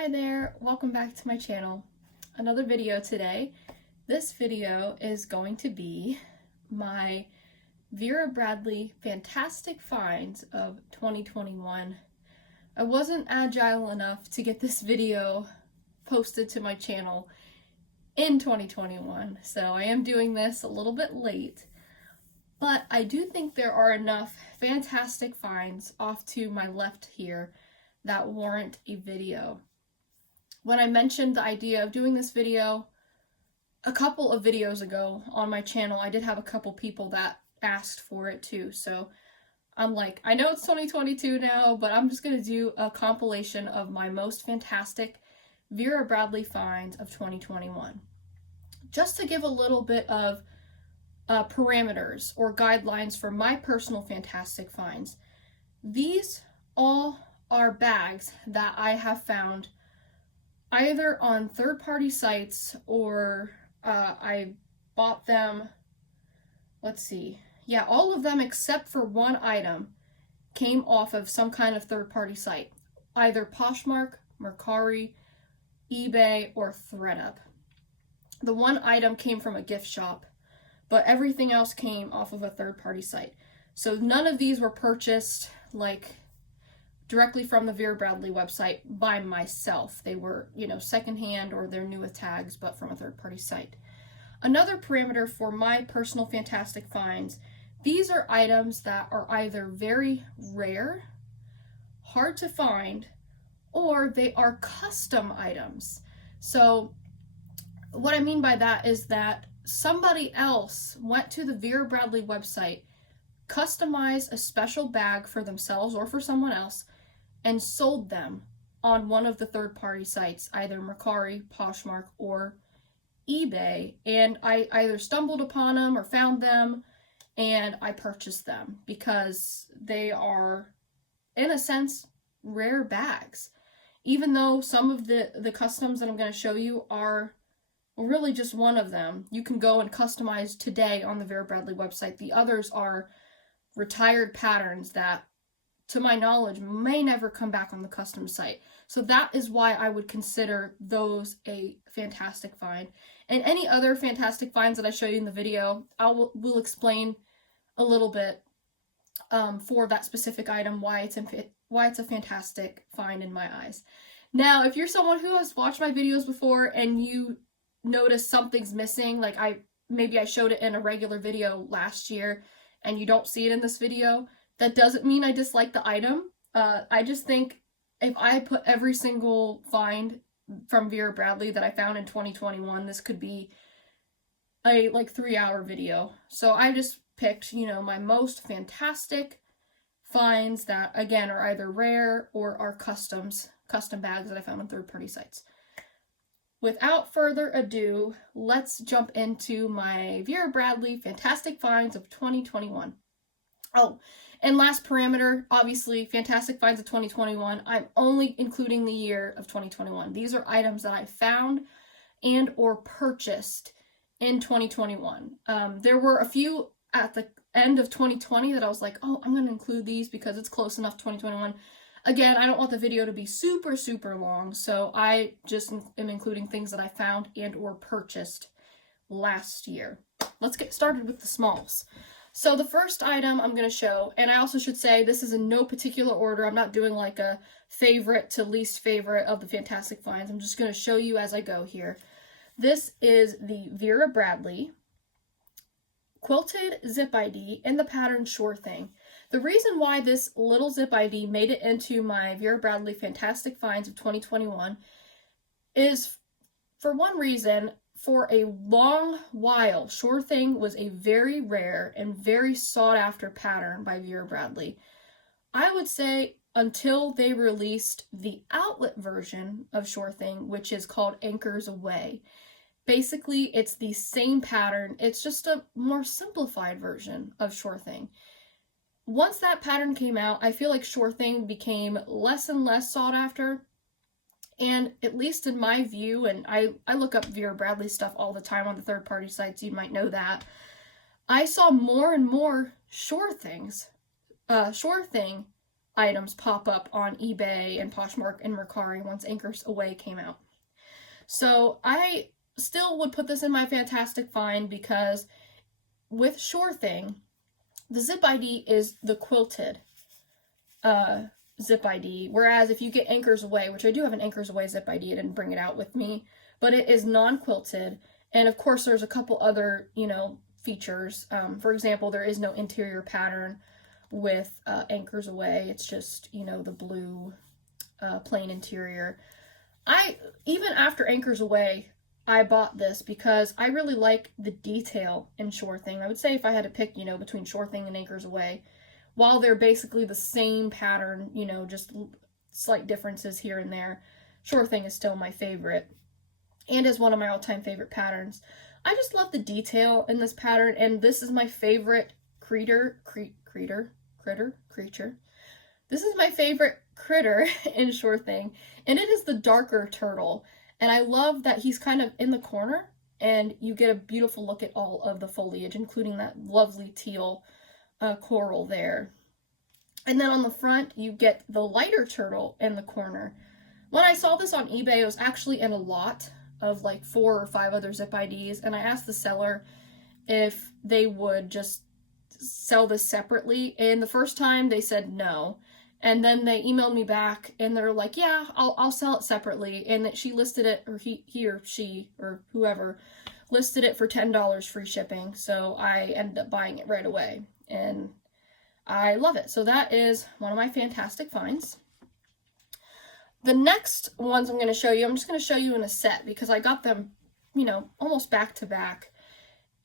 Hi there, welcome back to my channel. Another video today. This video is going to be my Vera Bradley Fantastic Finds of 2021. I wasn't agile enough to get this video posted to my channel in 2021, so I am doing this a little bit late. But I do think there are enough fantastic finds off to my left here that warrant a video. When I mentioned the idea of doing this video a couple of videos ago on my channel, I did have a couple people that asked for it too. So I'm like, I know it's 2022 now, but I'm just going to do a compilation of my most fantastic Vera Bradley finds of 2021. Just to give a little bit of parameters or guidelines for my personal fantastic finds. These all are bags that I have found either on third-party sites or I bought them, let's see, yeah, all of them except for one item came off of some kind of third-party site, either Poshmark, Mercari, eBay, or ThredUp. The one item came from a gift shop, but everything else came off of a third-party site. So none of these were purchased like directly from the Vera Bradley website by myself. They were, secondhand or they're new with tags, but from a third-party site. Another parameter for my personal fantastic finds, these are items that are either very rare, hard to find, or they are custom items. So what I mean by that is that somebody else went to the Vera Bradley website, customized a special bag for themselves or for someone else, and sold them on one of the third-party sites, either Mercari, Poshmark, or eBay. And I either stumbled upon them or found them, and I purchased them because they are, in a sense, rare bags. Even though some of the customs that I'm going to show you are really just one of them. You can go and customize today on the Vera Bradley website. The others are retired patterns that, to my knowledge, may never come back on the custom site. So that is why I would consider those a fantastic find. And any other fantastic finds that I show you in the video, will explain a little bit for that specific item, why it's a fantastic find in my eyes. Now, if you're someone who has watched my videos before and you notice something's missing, like maybe I showed it in a regular video last year and you don't see it in this video, that doesn't mean I dislike the item. I just think if I put every single find from Vera Bradley that I found in 2021, this could be a 3-hour video. So I just picked, my most fantastic finds that, again, are either rare or are custom bags that I found on third-party sites. Without further ado, let's jump into my Vera Bradley Fantastic Finds of 2021. Oh, and last parameter, obviously, Fantastic Finds of 2021. I'm only including the year of 2021. These are items that I found and or purchased in 2021. There were a few at the end of 2020 that I was like, oh, I'm going to include these because it's close enough to 2021. Again, I don't want the video to be super, super long, so I just am including things that I found and or purchased last year. Let's get started with the smalls. So the first item I'm going to show, and I also should say this is in no particular order. I'm not doing like a favorite to least favorite of the fantastic finds. I'm just going to show you as I go here. This is the Vera Bradley Quilted Zip ID in the pattern Sure Thing. The reason why this little zip ID made it into my Vera Bradley Fantastic Finds of 2021 is, for one reason, for a long while, Sure Thing was a very rare and very sought-after pattern by Vera Bradley. I would say until they released the outlet version of Sure Thing, which is called Anchors Away. Basically, it's the same pattern. It's just a more simplified version of Sure Thing. Once that pattern came out, I feel like Sure Thing became less and less sought after. And at least in my view, and I look up Vera Bradley stuff all the time on the third-party sites, you might know that, I saw more and more Sure Thing items pop up on eBay and Poshmark and Mercari once Anchors Away came out. So I still would put this in my fantastic find because with Sure Thing, the zip ID is the quilted zip ID, whereas if you get Anchors Away, which I do have an Anchors Away zip ID, I didn't bring it out with me, but it is non-quilted, and of course there's a couple other, features. For example, there is no interior pattern with Anchors Away. It's just, the blue plain interior. Even after Anchors Away, I bought this because I really like the detail in Sure Thing. I would say if I had to pick, between Sure Thing and Anchors Away, while they're basically the same pattern, just slight differences here and there, Sure Thing is still my favorite and is one of my all-time favorite patterns. I just love the detail in this pattern, and this is my favorite creature. This is my favorite critter in Sure Thing, and it is the darker turtle. And I love that he's kind of in the corner, and you get a beautiful look at all of the foliage, including that lovely teal coral there. And then on the front, you get the lighter turtle in the corner. When I saw this on eBay, it was actually in a lot of like 4 or 5 other zip IDs, and I asked the seller if they would just sell this separately, and the first time they said no, and then they emailed me back and they're like, yeah, I'll sell it separately, and that she listed it, or he or she or whoever listed it for $10 free shipping. So I ended up buying it right away, and I love it. So that is one of my fantastic finds. The next ones I'm going to show you, I'm just going to show you in a set because I got them, almost back to back.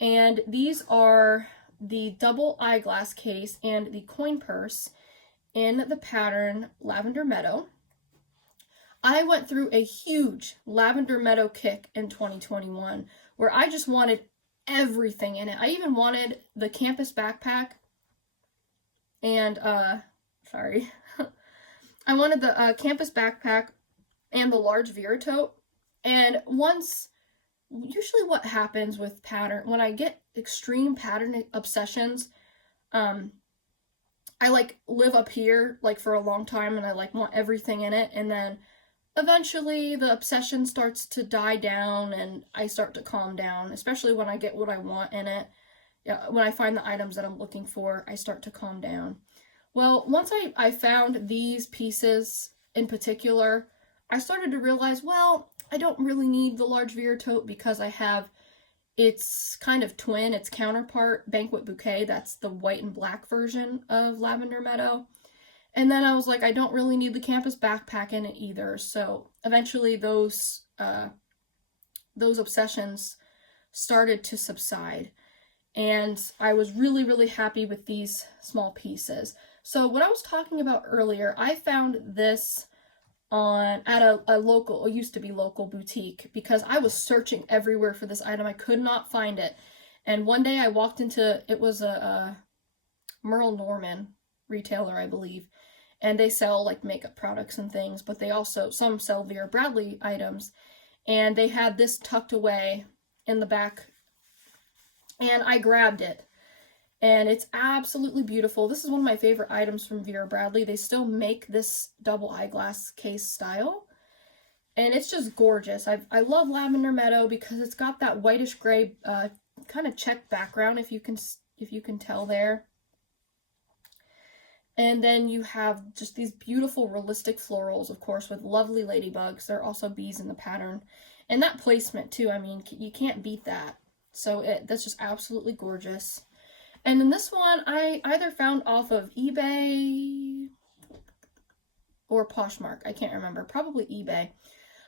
And these are the double eyeglass case and the coin purse in the pattern Lavender Meadow. I went through a huge Lavender Meadow kick in 2021 where I just wanted everything in it. I even wanted the campus backpack and, I wanted the campus backpack and the large Vera tote. And usually what happens with pattern, when I get extreme pattern obsessions, I live up here for a long time, and I want everything in it, and then eventually the obsession starts to die down and I start to calm down, especially when I get what I want in it. When I find the items that I'm looking for, I start to calm down. Well, once I found these pieces in particular, I started to realize, well, I don't really need the large Vera tote because I have its kind of twin, its counterpart, Banquet Bouquet. That's the white and black version of Lavender Meadow. And then I was like, I don't really need the campus backpack in it either. So eventually those obsessions started to subside. And I was really, really happy with these small pieces. So what I was talking about earlier, I found this at a local, used to be local boutique, because I was searching everywhere for this item. I could not find it. And one day I walked into, it was a Merle Norman retailer, I believe. And they sell makeup products and things, but they also, some sell Vera Bradley items. And they had this tucked away in the back. And I grabbed it. And it's absolutely beautiful. This is one of my favorite items from Vera Bradley. They still make this double eyeglass case style. And it's just gorgeous. I love Lavender Meadow because it's got that whitish gray kind of check background, if you can tell there. And then you have just these beautiful realistic florals, of course, with lovely ladybugs. There are also bees in the pattern. And that placement too, I mean, you can't beat that. So that's just absolutely gorgeous. And then this one I either found off of eBay or Poshmark. I can't remember. Probably eBay.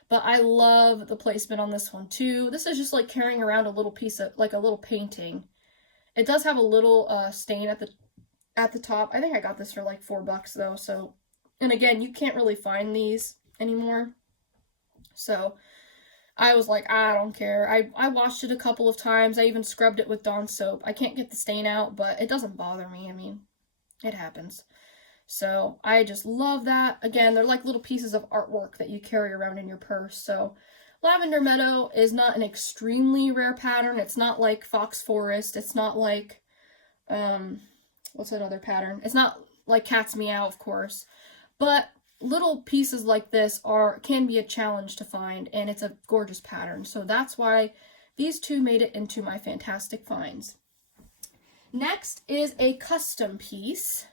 But I love the placement on this one too. This is just like carrying around a little piece of, like a little painting. It does have a little stain at the top. I think I got this for like $4 though. So, and again, you can't really find these anymore. So I was like, I don't care. I washed it a couple of times. I even scrubbed it with Dawn soap. I can't get the stain out, but it doesn't bother me. I mean, it happens. So I just love that. Again, they're like little pieces of artwork that you carry around in your purse. So Lavender Meadow is not an extremely rare pattern. It's not like Fox Forest. It's not like, what's that other pattern? It's not like cat's meow, of course. But little pieces like this can be a challenge to find, and it's a gorgeous pattern. So that's why these two made it into my fantastic finds. Next is a custom piece.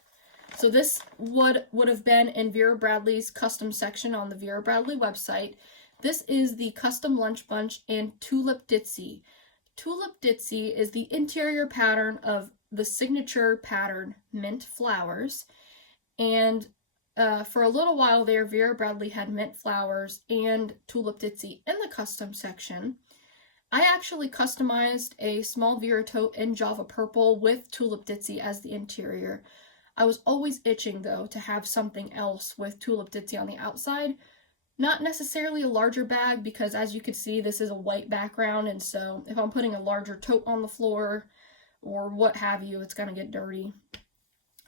So this would have been in Vera Bradley's custom section on the Vera Bradley website. This is the Custom Lunch Bunch in Tulip Ditzy. Tulip Ditzy is the interior pattern of the signature pattern Mint Flowers. And for a little while there, Vera Bradley had Mint Flowers and Tulip Ditzy in the custom section. I actually customized a small Vera tote in Java Purple with Tulip Ditzy as the interior. I was always itching, though, to have something else with Tulip Ditzy on the outside. Not necessarily a larger bag, because as you can see, this is a white background, and so if I'm putting a larger tote on the floor or what have you, it's going to get dirty.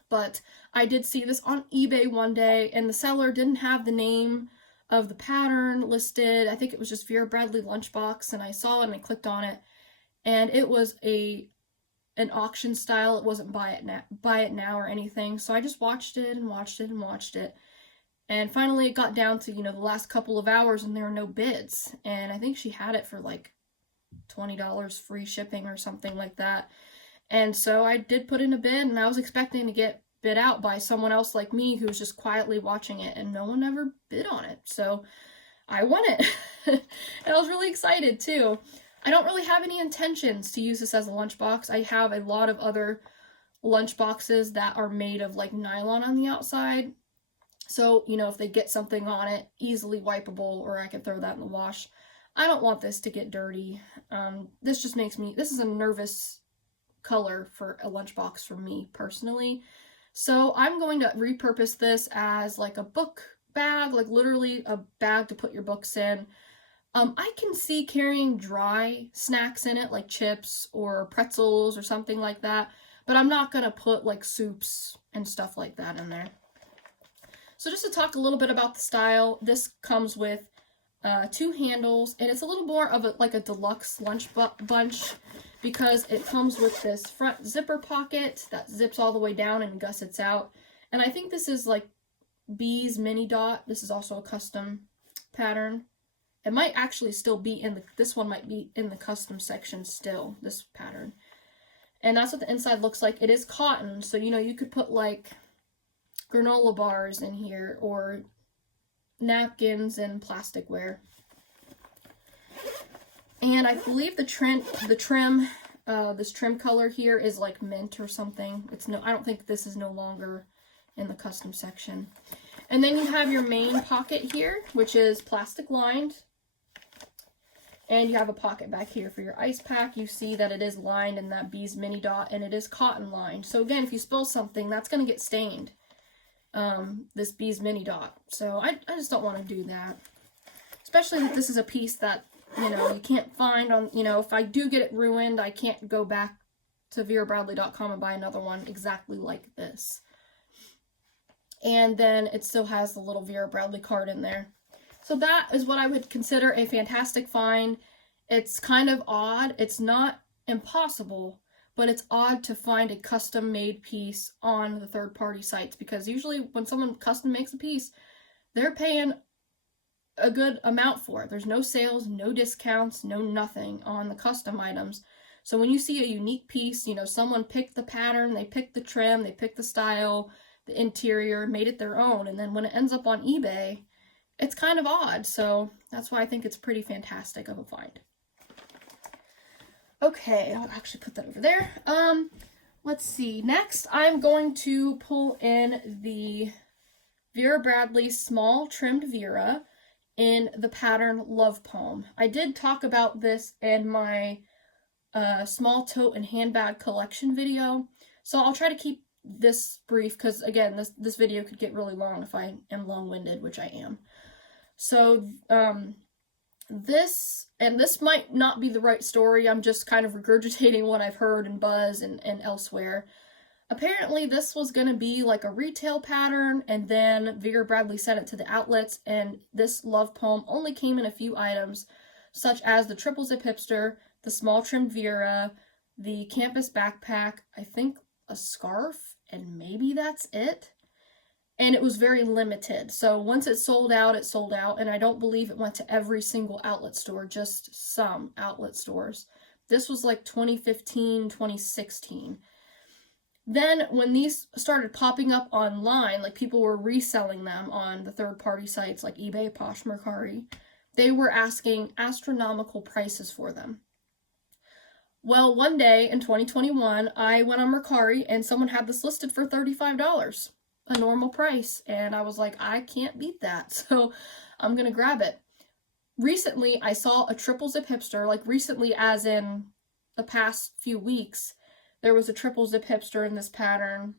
But I did see this on eBay one day, and the seller didn't have the name of the pattern listed. I think it was just Vera Bradley Lunchbox, and I saw it and I clicked on it, and it was an auction style. It wasn't buy it now or anything. So I just watched it and watched it and watched it. And finally it got down to, the last couple of hours and there were no bids. And I think she had it for like $20 free shipping or something like that. And so I did put in a bid, and I was expecting to get bid out by someone else like me who was just quietly watching it, and no one ever bid on it. So I won it. And I was really excited too. I don't really have any intentions to use this as a lunchbox. I have a lot of other lunchboxes that are made of like nylon on the outside. So, if they get something on it, easily wipeable, or I can throw that in the wash. I don't want this to get dirty. This just makes me, this is a nervous color for a lunchbox for me personally. So I'm going to repurpose this as like a book bag, like literally a bag to put your books in. I can see carrying dry snacks in it, like chips or pretzels or something like that, but I'm not going to put like soups and stuff like that in there. So just to talk a little bit about the style, this comes with 2 handles, and it's a little more of like a deluxe lunch bunch, because it comes with this front zipper pocket that zips all the way down and gussets out. And I think this is like Bee's Mini Dot. This is also a custom pattern. It might actually still be this one might be in the custom section still, this pattern. And that's what the inside looks like. It is cotton, so you could put like granola bars in here, or napkins and plasticware. And I believe the trim, this trim color here is like mint or something. I don't think this is no longer in the custom section. And then you have your main pocket here, which is plastic lined. And you have a pocket back here for your ice pack. You see that it is lined in that Bee's Mini Dot, and it is cotton lined. So again, if you spill something, that's going to get stained. This Bee's Mini Dot. So I just don't want to do that. Especially that this is a piece that, you can't find on, if I do get it ruined, I can't go back to verabradley.com and buy another one exactly like this. And then it still has the little Vera Bradley card in there. So that is what I would consider a fantastic find. It's kind of odd. It's not impossible, but it's odd to find a custom-made piece on the third-party sites, because usually when someone custom makes a piece, they're paying a good amount for it. There's no sales, no discounts, no nothing on the custom items. So when you see a unique piece, someone picked the pattern, they picked the trim, they picked the style, the interior, made it their own, and then when it ends up on eBay, it's kind of odd. So that's why I think it's pretty fantastic of a find. Okay, I'll actually put that over there. Let's see. Next, I'm going to pull in the Vera Bradley Small Trimmed Vera in the pattern Love Poem. I did talk about this in my small tote and handbag collection video, so I'll try to keep this brief, because again, this video could get really long if I am long-winded, which I am. So this might not be the right story. I'm just kind of regurgitating what I've heard in Buzz and elsewhere. Apparently this was going to be like a retail pattern, and then Vera Bradley sent it to the outlets, and this Love Poem only came in a few items, such as the Triple Zip Hipster, the Small Trimmed Vera, the Campus Backpack, I think a scarf, and maybe that's it. and it was very limited. So once it sold out, and I don't believe it went to every single outlet store, just some outlet stores. This was like 2015, 2016. Then when these started popping up online, like people were reselling them on the third-party sites like eBay, Poshmark, they were asking astronomical prices for them. Well, one day in 2021, I went on Mercari and someone had this listed for $35, a normal price. And I was like, I can't beat that, so I'm going to grab it. Recently, I saw a triple zip hipster, like recently as in the past few weeks, there was a triple zip hipster in this pattern.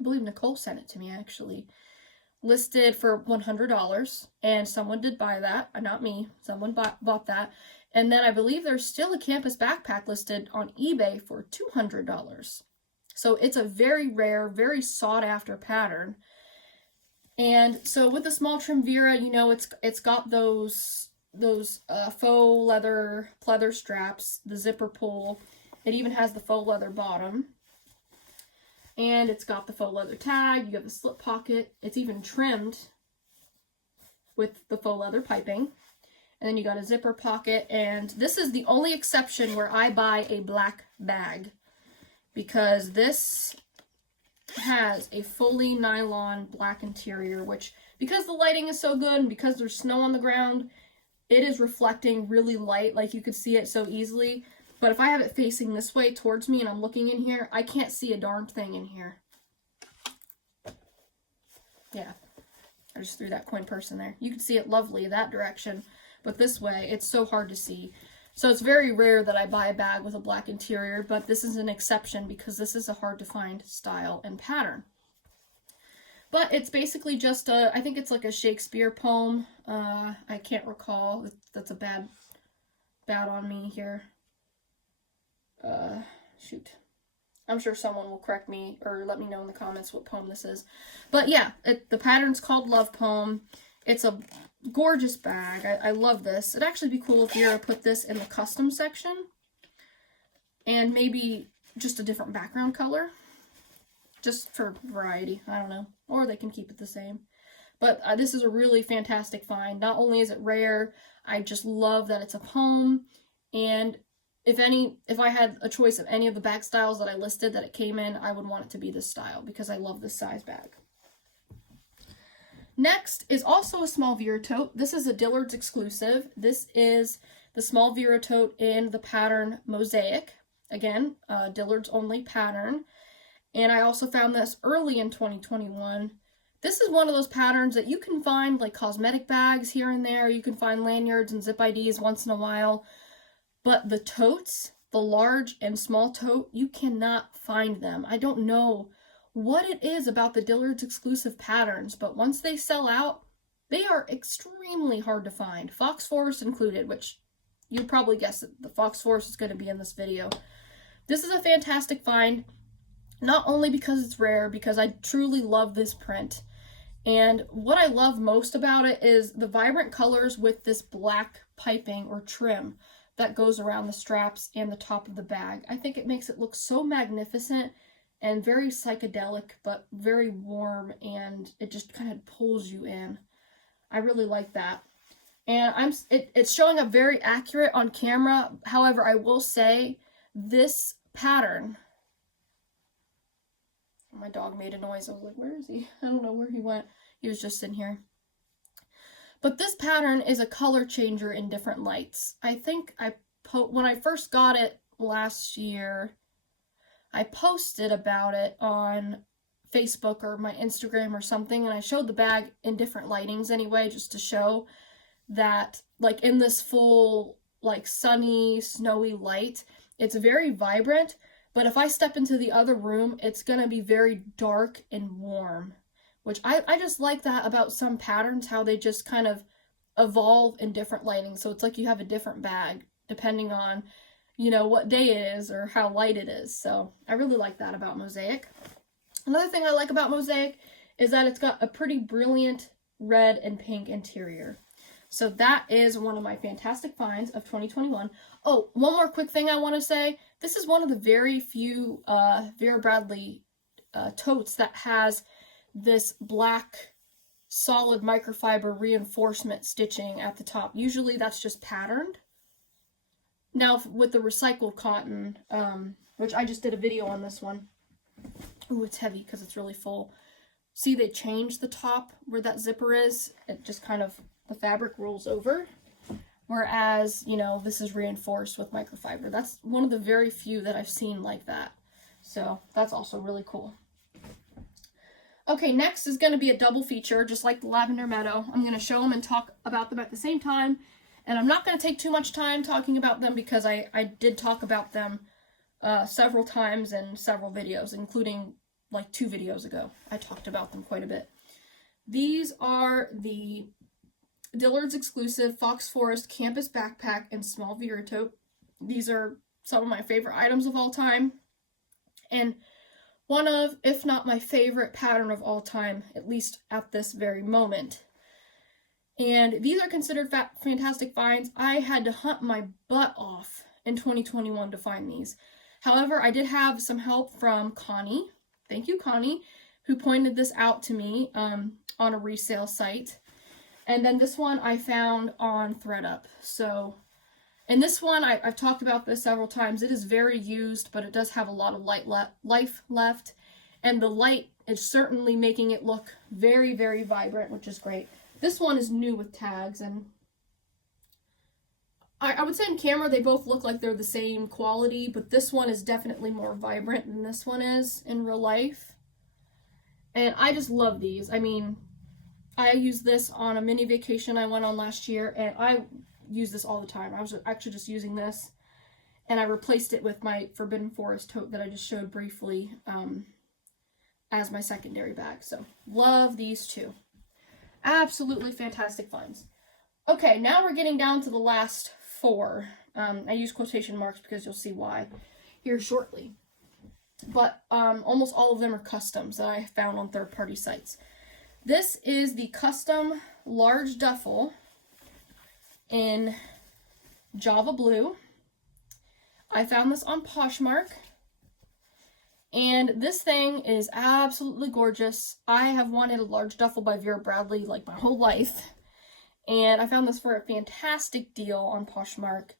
I believe Nicole sent it to me actually. Listed for $100, and someone did buy that. Not me. Someone bought that. And then I believe there's still a campus backpack listed on eBay for $200. So it's a very rare, very sought after pattern. And so with the small trim Vera, you know, it's got those faux leather pleather straps, the zipper pull. It even has the faux leather bottom. And it's got the faux leather tag. You got the slip pocket. It's even trimmed with the faux leather piping. And then you got a zipper pocket. And this is the only exception where I buy a black bag, because this has a fully nylon black interior, which, because the lighting is so good and because there's snow on the ground, it is reflecting really light, like you could see it so easily. But if I have it facing this way towards me and I'm looking in here, I can't see a darn thing in here. Yeah, I just threw that coin purse in there. You can see it lovely that direction, but this way, it's so hard to see. So it's very rare that I buy a bag with a black interior, but this is an exception because this is a hard to find style and pattern. But it's basically just I think it's like a Shakespeare poem. I can't recall. That's a bad on me here. Shoot. I'm sure someone will correct me or let me know in the comments what poem this is. But yeah, the pattern's called Love Poem. It's a gorgeous bag. I love this. It'd actually be cool if Vera put this in the custom section and maybe just a different background color, just for variety. I don't know. Or they can keep it the same. But this is a really fantastic find. Not only is it rare, I just love that it's a poem. And if I had a choice of any of the bag styles that I listed that it came in, I would want it to be this style because I love this size bag. Next is also a small Vera tote. This is a Dillard's exclusive. This is the small Vera tote in the pattern Mosaic. Again, Dillard's only pattern. And I also found this early in 2021. This is one of those patterns that you can find like cosmetic bags here and there. You can find lanyards and zip IDs once in a while. But the totes, the large and small tote, you cannot find them. I don't know what it is about the Dillard's exclusive patterns, but once they sell out, they are extremely hard to find. Fox Forest included, which you'll probably guess that the Fox Forest is going to be in this video. This is a fantastic find, not only because it's rare, because I truly love this print. And what I love most about it is the vibrant colors with this black piping or trim that goes around the straps and the top of the bag. I think it makes it look so magnificent and very psychedelic, but very warm, and it just kind of pulls you in. I really like that. And it's showing up very accurate on camera. However, I will say this pattern, my dog made a noise. I was like, where is he? I don't know where he went. He was just in here. But this pattern is a color changer in different lights. I think when I first got it last year, I posted about it on Facebook or my Instagram or something, and I showed the bag in different lightings anyway, just to show that, like, in this full, like, sunny, snowy light, it's very vibrant, but if I step into the other room, it's going to be very dark and warm, which I just like that about some patterns, how they just kind of evolve in different lighting. So it's like you have a different bag depending on, you know, what day it is or how light it is. So I really like that about Mosaic. Another thing I like about Mosaic is that it's got a pretty brilliant red and pink interior. So that is one of my fantastic finds of 2021. Oh, one more quick thing I want to say. This is one of the very few Vera Bradley totes that has this black solid microfiber reinforcement stitching at the top. Usually that's just patterned. Now with the recycled cotton, which I just did a video on this one. Ooh, it's heavy because it's really full. See, they changed the top where that zipper is. It just kind of, the fabric rolls over. Whereas, you know, this is reinforced with microfiber. That's one of the very few that I've seen like that. So that's also really cool. Okay, next is going to be a double feature, just like the Lavender Meadow. I'm going to show them and talk about them at the same time. And I'm not going to take too much time talking about them because I did talk about them several times in several videos, including like 2 videos ago. I talked about them quite a bit. These are the Dillard's exclusive Fox Forest Campus Backpack and Small Vera Tote. These are some of my favorite items of all time. And one of, if not my favorite pattern of all time, at least at this very moment. And these are considered fantastic finds. I had to hunt my butt off in 2021 to find these. However, I did have some help from Connie. Thank you, Connie, who pointed this out to me on a resale site. And then this one I found on ThreadUp. So, and this one, I've talked about this several times. It is very used, but it does have a lot of life left. And the light is certainly making it look very, very vibrant, which is great. This one is new with tags, and I would say in camera they both look like they're the same quality, but this one is definitely more vibrant than this one is in real life. And I just love these. I mean, I used this on a mini vacation I went on last year, and I use this all the time. I was actually just using this, and I replaced it with my Forbidden Forest tote that I just showed briefly as my secondary bag. So, love these two. Absolutely fantastic finds. Okay, now we're getting down to the last 4. I use quotation marks because you'll see why here shortly. But almost all of them are customs that I found on third-party sites. This is the custom large duffel in Java Blue. I found this on Poshmark. And this thing is absolutely gorgeous. I have wanted a large duffel by Vera Bradley like my whole life. And I found this for a fantastic deal on Poshmark.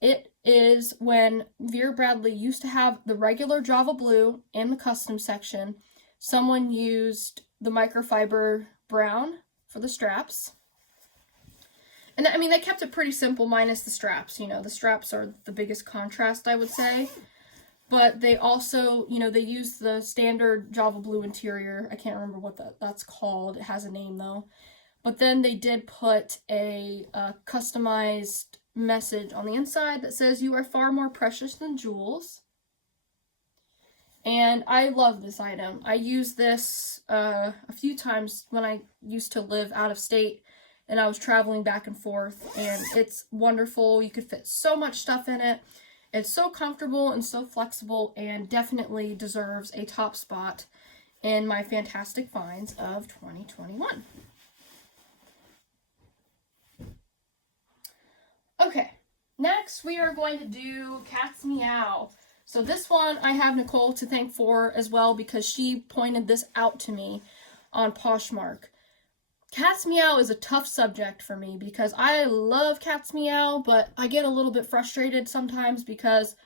It is when Vera Bradley used to have the regular Java Blue in the custom section. Someone used the microfiber brown for the straps. And I mean, they kept it pretty simple minus the straps. You know, the straps are the biggest contrast, I would say. But they also, you know, they use the standard Java Blue interior. I can't remember what that's called. It has a name, though. But then they did put a customized message on the inside that says, "You are far more precious than jewels." And I love this item. I used this a few times when I used to live out of state and I was traveling back and forth. And it's wonderful. You could fit so much stuff in it. It's so comfortable and so flexible, and definitely deserves a top spot in my fantastic finds of 2021. Okay, next we are going to do Cat's Meow. So this one I have Nicole to thank for as well because she pointed this out to me on Poshmark. Cat's Meow is a tough subject for me because I love Cat's Meow, but I get a little bit frustrated sometimes because,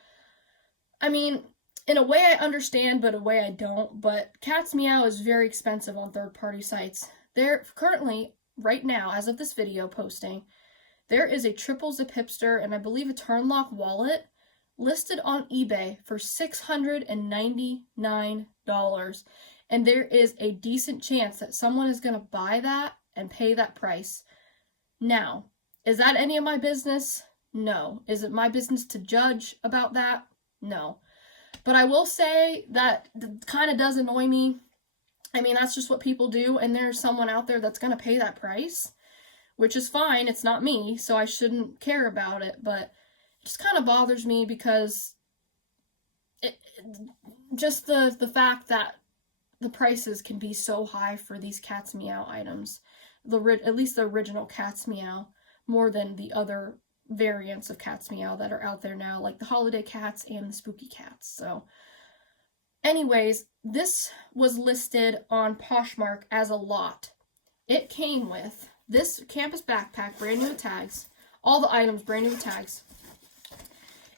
I mean, in a way I understand, but a way I don't. But Cat's Meow is very expensive on third-party sites. There currently, right now, as of this video posting, there is a triple zip hipster and I believe a turn lock wallet listed on eBay for $699. And there is a decent chance that someone is going to buy that and pay that price. Now, is that any of my business? No. Is it my business to judge about that? No. But I will say that kind of does annoy me. I mean, that's just what people do, and there's someone out there that's going to pay that price, which is fine. It's not me, so I shouldn't care about it, but it just kind of bothers me because just the fact that the prices can be so high for these Cat's Meow items, at least the original Cat's Meow, more than the other variants of Cat's Meow that are out there now, like the holiday cats and the spooky cats. So Anyways, this was listed on Poshmark as a lot. It came with this campus backpack, brand new with tags. All the items brand new with tags.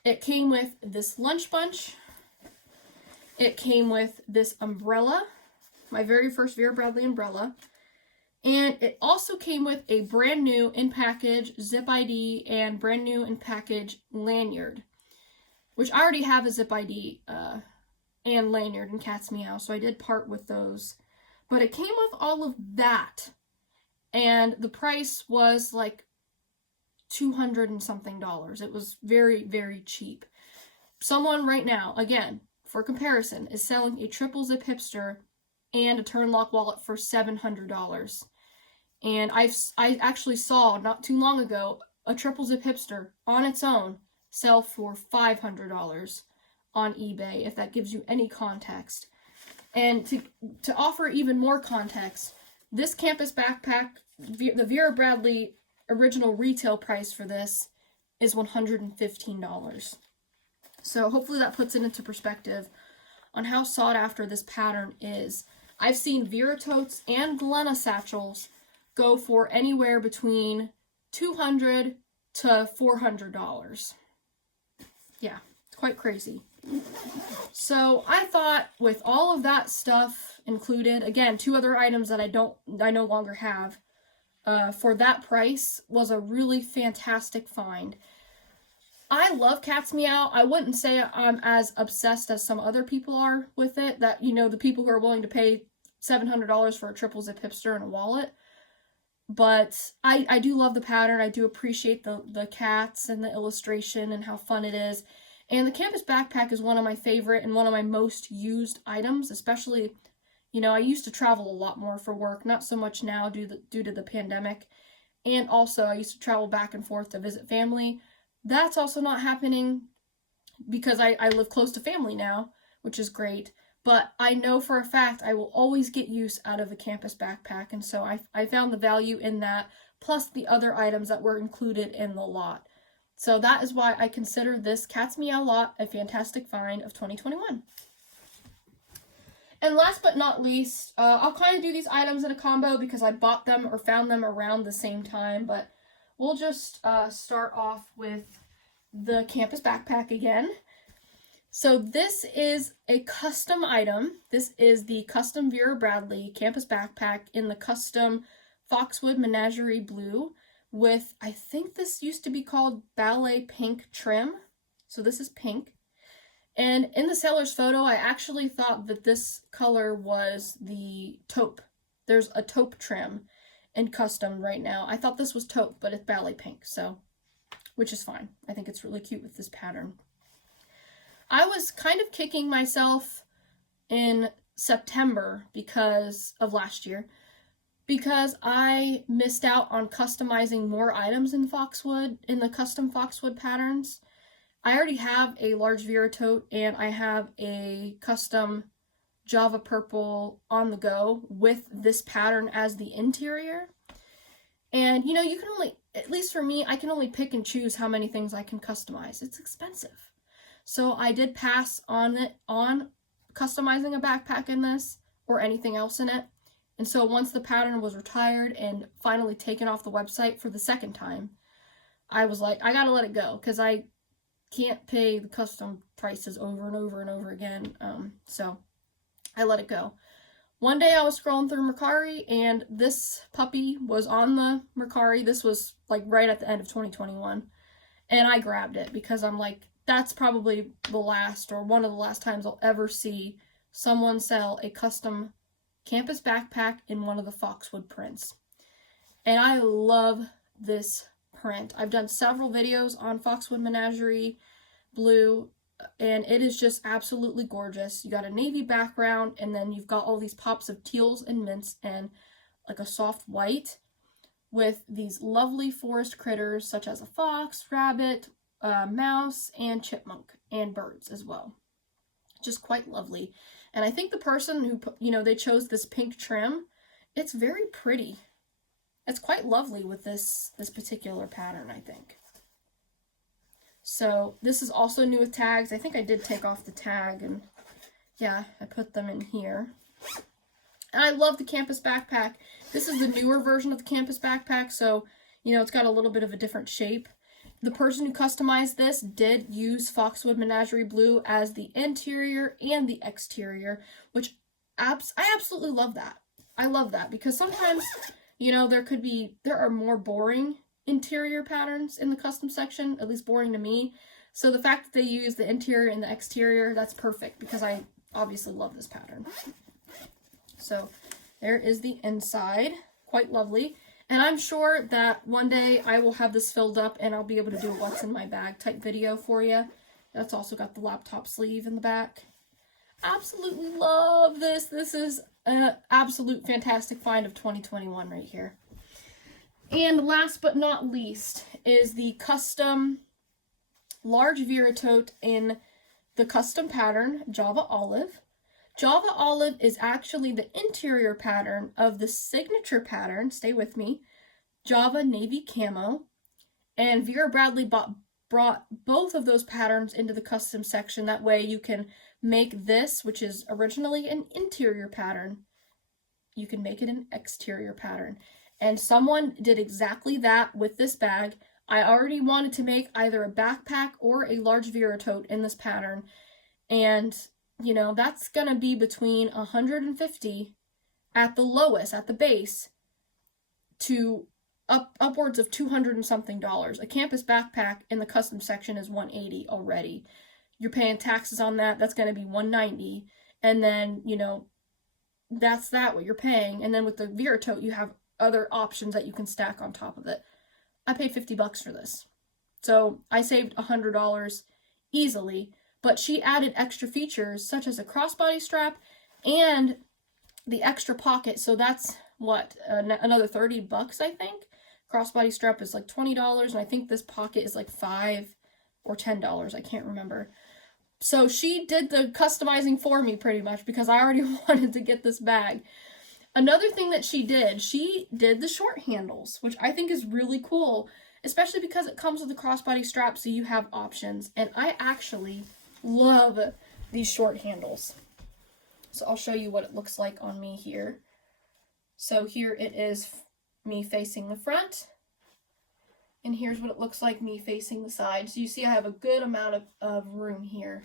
It came with this lunch bunch. It came with this umbrella, my very first Vera Bradley umbrella. And it also came with a brand new in-package zip ID and brand new in-package lanyard, which I already have a zip ID and lanyard in Cat's Meow, so I did part with those. But it came with all of that, and the price was like $200 and something. It was very, very cheap. Someone right now, again, for comparison, is selling a triple zip hipster and a turn lock wallet for $700. And I actually saw not too long ago a triple zip hipster on its own sell for $500 on eBay, if that gives you any context. And to offer even more context, this campus backpack, the Vera Bradley original retail price for this is $115. So hopefully that puts it into perspective on how sought after this pattern is. I've seen Vera totes and Glenna satchels go for anywhere between $200 to $400. Yeah, it's quite crazy. So I thought with all of that stuff included, again, 2 other items that I no longer have, for that price was a really fantastic find. I love Cat's Meow. I wouldn't say I'm as obsessed as some other people are with it, that, you know, the people who are willing to pay $700 for a triple zip hipster and a wallet. But I do love the pattern. I do appreciate the cats and the illustration and how fun it is. And the campus backpack is one of my favorite and one of my most used items, especially, you know, I used to travel a lot more for work, not so much now due to the pandemic. And also I used to travel back and forth to visit family. That's also not happening because I live close to family now, which is great. But I know for a fact I will always get use out of a campus backpack. And so I found the value in that, plus the other items that were included in the lot. So that is why I consider this Cat's Meow lot a fantastic find of 2021. And last but not least, I'll kind of do these items in a combo because I bought them or found them around the same time. But we'll just start off with the campus backpack again. So this is a custom item. This is the custom Vera Bradley campus backpack in the custom Foxwood Menagerie Blue with, I think this used to be called Ballet Pink trim. So this is pink. And in the seller's photo, I actually thought that this color was the taupe. There's a taupe trim in custom right now. I thought this was taupe, but it's ballet pink, so, which is fine. I think it's really cute with this pattern. I was kind of kicking myself in September because of last year, because I missed out on customizing more items in Foxwood, in the custom Foxwood patterns. I already have a large Vera tote and I have a custom Java purple on the go with this pattern as the interior. And you know, you can only, at least for me, I can only pick and choose how many things I can customize. It's expensive. So I did pass on customizing a backpack in this or anything else in it. And so once the pattern was retired and finally taken off the website for the second time, I was like, I gotta let it go because I can't pay the custom prices over and over and over again. So I let it go. One day I was scrolling through Mercari and this puppy was on the Mercari. This was like right at the end of 2021. And I grabbed it because I'm like, that's probably the last or one of the last times I'll ever see someone sell a custom campus backpack in one of the Foxwood prints. And I love this print. I've done several videos on Foxwood Menagerie Blue, and it is just absolutely gorgeous. You got a navy background, and then you've got all these pops of teals and mints and like a soft white with these lovely forest critters such as a fox, rabbit, mouse, and chipmunk, and birds as well. Just quite lovely. And I think the person who, you know, they chose this pink trim, it's very pretty. It's quite lovely with this particular pattern, I think. So this is also new with tags. I think I did take off the tag and yeah, I put them in here. And I love the campus backpack. This is the newer version of the campus backpack, so, you know, it's got a little bit of a different shape. The person who customized this did use Foxwood Menagerie Blue as the interior and the exterior, which I absolutely love that. I love that because sometimes, you know, there are more boring interior patterns in the custom section, at least boring to me. So the fact that they use the interior and the exterior, that's perfect because I obviously love this pattern. So there is the inside, quite lovely. And I'm sure that one day I will have this filled up and I'll be able to do a what's in my bag type video for you. That's also got the laptop sleeve in the back. Absolutely love this. This is an absolute fantastic find of 2021 right here. And last but not least is the custom large Vera tote in the custom pattern Java Olive. Java Olive is actually the interior pattern of the signature pattern, stay with me, Java Navy Camo. And Vera Bradley brought both of those patterns into the custom section. That way you can make this, which is originally an interior pattern, you can make it an exterior pattern. And someone did exactly that with this bag. I already wanted to make either a backpack or a large Vera tote in this pattern. And you know, that's going to be between $150 at the lowest, at the base, to upwards of $200 and something. A campus backpack in the custom section is $180 already. You're paying taxes on that. That's going to be $190. And then, you know, that's what you're paying. And then with the Vera tote, you have other options that you can stack on top of it. I paid $50 for this. So I saved $100 easily. But she added extra features such as a crossbody strap and the extra pocket. So that's what, another $30, I think. Crossbody strap is like $20, and I think this pocket is like $5 or $10. I can't remember. So she did the customizing for me pretty much because I already wanted to get this bag. Another thing that she did the short handles, which I think is really cool, especially because it comes with a crossbody strap, so you have options. And I actually love these short handles. So I'll show you what it looks like on me here. So here it is me facing the front. And here's what it looks like me facing the side. So you see I have a good amount of room here.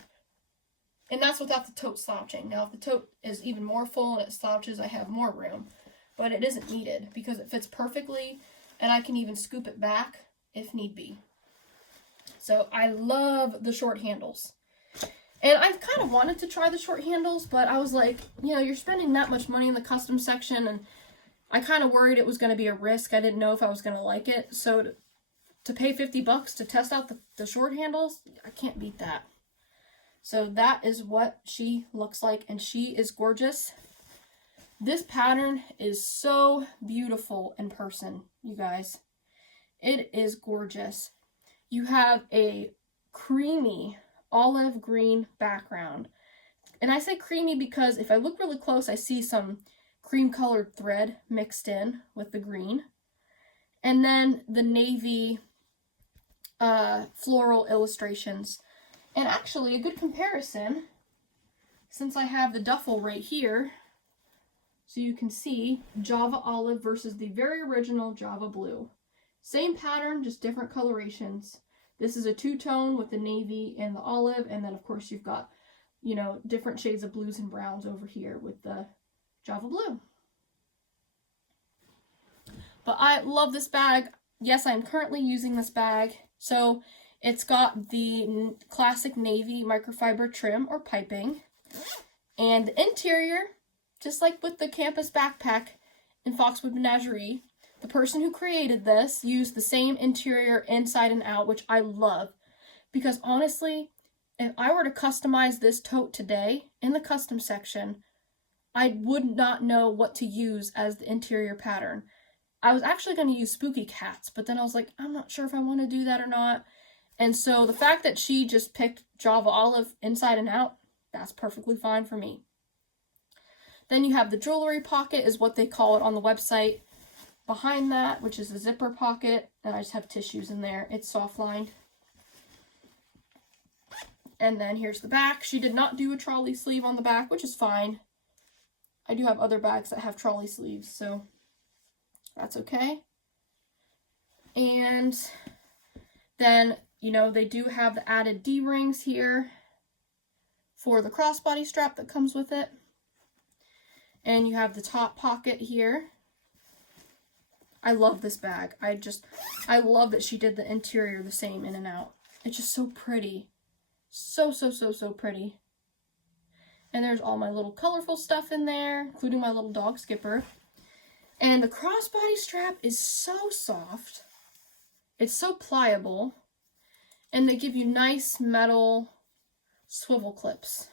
And that's without the tote slouching. Now if the tote is even more full and it slouches, I have more room. But it isn't needed because it fits perfectly and I can even scoop it back if need be. So I love the short handles. And I kind of wanted to try the short handles, but I was like, you know, you're spending that much money in the custom section, and I kind of worried it was going to be a risk. I didn't know if I was going to like it. So to pay $50 to test out the short handles, I can't beat that. So that is what she looks like, and she is gorgeous. This pattern is so beautiful in person, you guys. It is gorgeous. You have a creamy olive green background. And I say creamy because if I look really close, I see some cream colored thread mixed in with the green. And then the navy floral illustrations. And actually a good comparison, since I have the duffel right here, so you can see Java Olive versus the very original Java Blue. Same pattern, just different colorations. This is a two-tone with the navy and the olive, and then of course you've got, you know, different shades of blues and browns over here with the Java Blue. But I love this bag. Yes, I'm currently using this bag. So it's got the classic navy microfiber trim or piping. And the interior, just like with the campus backpack in Foxwood Menagerie, the person who created this used the same interior inside and out, which I love. Because honestly, if I were to customize this tote today in the custom section, I would not know what to use as the interior pattern. I was actually going to use Spooky Cats, but then I was like, I'm not sure if I want to do that or not. And so the fact that she just picked Java Olive inside and out, that's perfectly fine for me. Then you have the jewelry pocket, is what they call it on the website. Behind that, which is a zipper pocket, and I just have tissues in there. It's soft lined. And then here's the back. She did not do a trolley sleeve on the back, which is fine. I do have other bags that have trolley sleeves, so that's okay. And then, you know, they do have the added D-rings here for the crossbody strap that comes with it. And you have the top pocket here. I love this bag. I love that she did the interior the same in and out. It's just so pretty. So pretty. And there's all my little colorful stuff in there, including my little dog Skipper. And the crossbody strap is so soft. It's so pliable. And they give you nice metal swivel clips.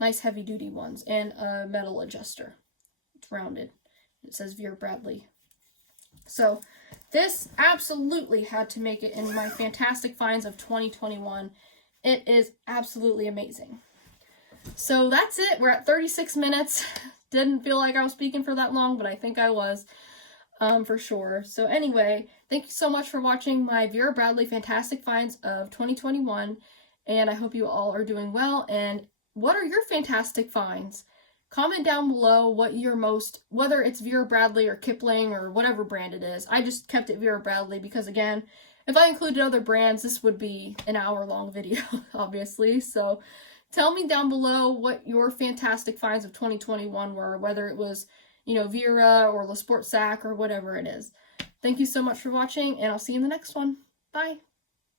Nice heavy duty ones. And a metal adjuster. It's rounded. It says Vera Bradley. So this absolutely had to make it in my Fantastic Finds of 2021. It is absolutely amazing. So that's it. We're at 36 minutes. Didn't feel like I was speaking for that long, but I think I was for sure. So anyway, thank you so much for watching my Vera Bradley Fantastic Finds of 2021. And I hope you all are doing well. And what are your fantastic finds? Comment down below what your most, whether it's Vera Bradley or Kipling or whatever brand it is. I just kept it Vera Bradley because, again, if I included other brands, this would be an hour-long video, obviously. So tell me down below what your fantastic finds of 2021 were, whether it was, you know, Vera or Le Sport Sac or whatever it is. Thank you so much for watching, and I'll see you in the next one. Bye.